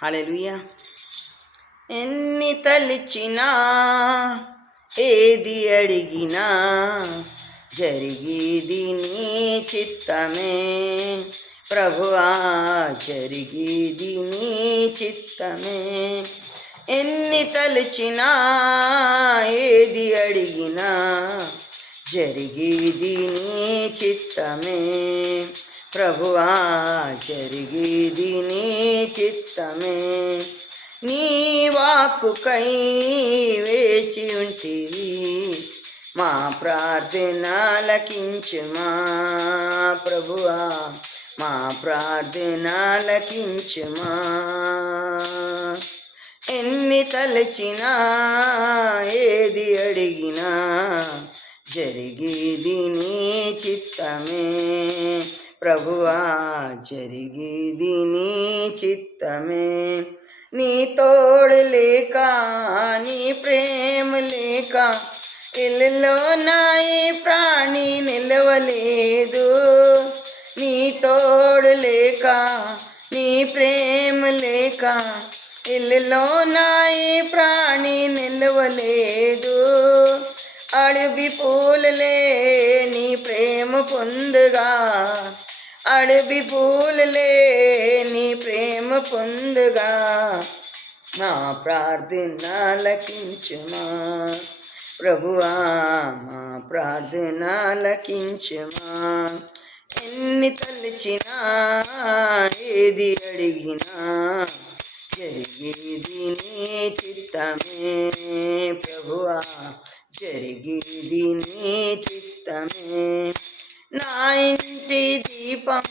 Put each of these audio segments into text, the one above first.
హల్లెలూయా. ఎన్ని తలిచినా ఏది అడిగినా జరిగేది నీ చిత్తమే ప్రభువా, జరిగేది నీ చిత్తమే. ఎన్ని తలిచినా ఏది అడిగినా జరిగేది నీ చిత్తమే ప్రభువా, జరిగేది నీ చిత్తమే. నీ వాక్కుకై వేచి ఉంటివి, మా ప్రార్థన ఆలకించుమా ప్రభువా, మా ప్రార్థన ఆలకించుమా. ఎన్ని తలచినా ఏది అడిగినా జరిగేది నీ చిత్తమే ప్రభువా, జరిగేది నీ చిత్తమే. నీ తోడు లేక నీ ప్రేమ లేక ఇల్లులో నా ఈ ప్రాణి నిలవలేదు. నీ తోడు లేక నీ ప్రేమ లేక ఇల్లులో నా ఈ ప్రాణి నిలవలేదు. అడవి పూలలే నీ ప్రేమ పొందుగా, అడవి పూలలే నీ ప్రేమ పొందుగా, నా ప్రార్థన ఆలకించుమా ప్రభువా, మా ప్రార్థన ఆలకించుమా. ఎన్ని తలచినా ఏది అడిగినా జరిగేది నీ చిత్తమే ప్రభువా, జరిగేది నీ చిత్తమే. నా ఇంటి దీపం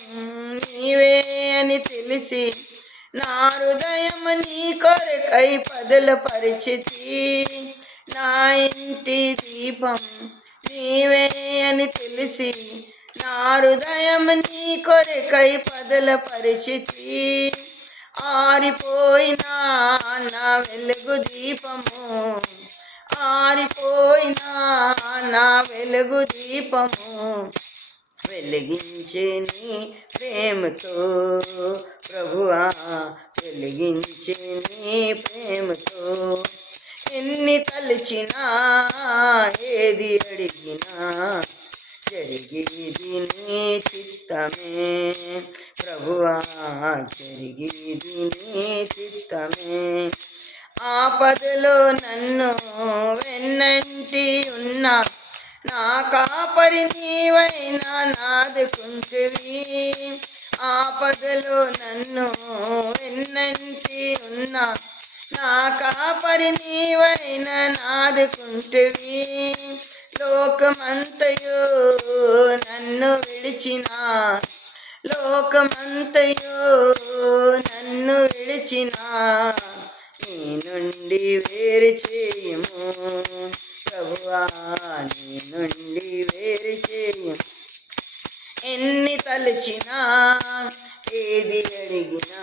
నీవే అని తెలిసి నా హృదయం నీ కొరకై పదిలపరిచితి. నా ఇంటి దీపం నీవే అని తెలిసి నా హృదయం నీ కొరకై పదిలపరిచితి. ఆరిపోయినా నా వెలుగు దీపము, ఆరిపోయినా నా వెలుగు దీపము వెలిగించే నీ ప్రేమతో ప్రభువా, వెలిగించే నీ ప్రేమతో. ఎన్ని తలచినా ఏది అడిగినా జరిగేది నీ చిత్తమే ప్రభువా, జరిగేది నీ చిత్తమే. ఆపదలో నన్ను వెన్నంటి ఉన్నా నా కాపరి నీవైనా నాదుకుంటివి. ఆపదలో నన్ను వెన్నంటి ఉన్నా నా కాపరి నీవైనా నాదుకుంటివి. లోకమంతయు నన్ను విడిచినా, లోకమంతయు నన్ను విడిచినా నీ నుండి వేరు చేయము ప్రభువా, నీ నుండి వేరు చేయము. ఎన్ని తలచినా ఏది అడిగినా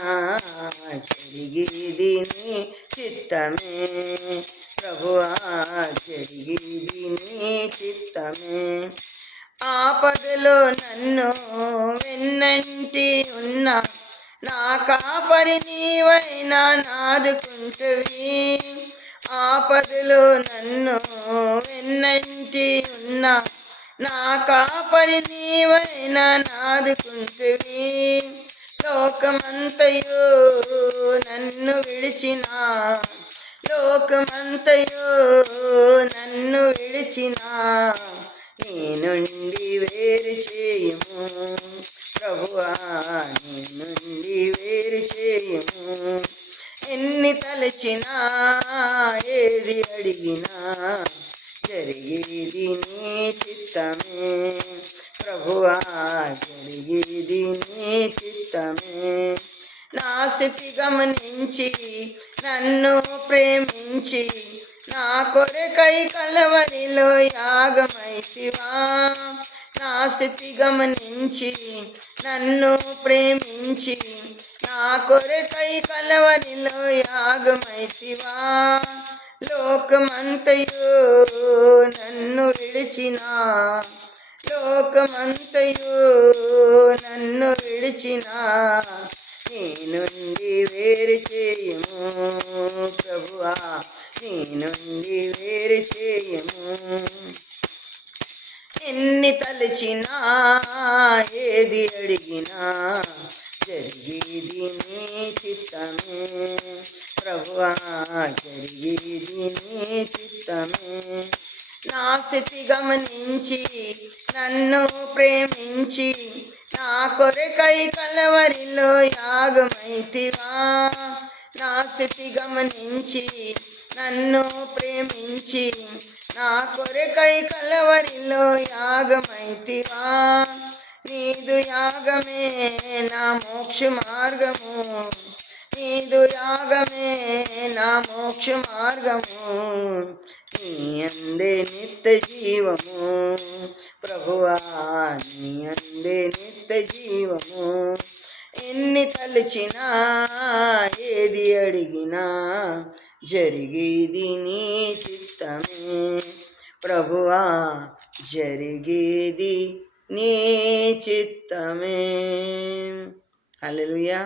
జరిగేది నీ చిత్తమే ప్రభువా, జరిగేది నీ చిత్తమే. ఆపదలో నన్ను వెన్నంటి ఉన్నా నా కాపరి నీవైనా నాదుకుంటివి. ఆపదలో నన్ను వెన్నంటి ఉన్నా నా కాపరి నీవైనా నాదుకుంటివి. లోకమంతయు నన్ను విడిచినా, లోకమంతయు నన్ను విడిచినా నీ నుండి వేరు చేయము ప్రభువా, నీ నుండి వేరు చేయము. ఎన్ని తలచినా ఏది అడిగినా జరిగేది నీ చిత్తమే ప్రభువా, జరిగేది నీ చిత్తమే. నా స్థితి గమనించి నన్ను ప్రేమించి నా కొరకై కలవరిలో యాగమైతివా. నా స్థితి గమనించి నన్ను ప్రేమించి నా కొరకై కలవరిలో యాగమైతివా. లోకమంతయు నన్ను విడిచినా, లోకమంతయు నన్ను విడిచినా నీ నుండి వేరు చేయము ప్రభువా, నీ నుండి వేరు చేయము. ఎన్ని తలచినా ఏది అడిగినా జరిగేది నీ చిత్తమే ప్రభువా, జరిగేది నీ చిత్తమే. నా స్థితి గమనించి నన్ను ప్రేమించి నా కొరకై కలవరిలో యాగమైతివా. నా స్థితి గమనించి నన్ను ప్రేమించి నా కొరకై కలవరిలో యాగమైతివా. నీదు యాగమే నా మోక్ష మార్గము, నీదు యాగమే నా మోక్ష మార్గము. నీ అందే నిత్య జీవము ప్రభువా, నీ అందే నిత్య జీవము. ఎన్ని తలచినా ఏది అడిగినా జరిగేది నీ చిత్తమే ప్రభువా, జరిగేది నీ చిత్తమే. హల్లెలూయా.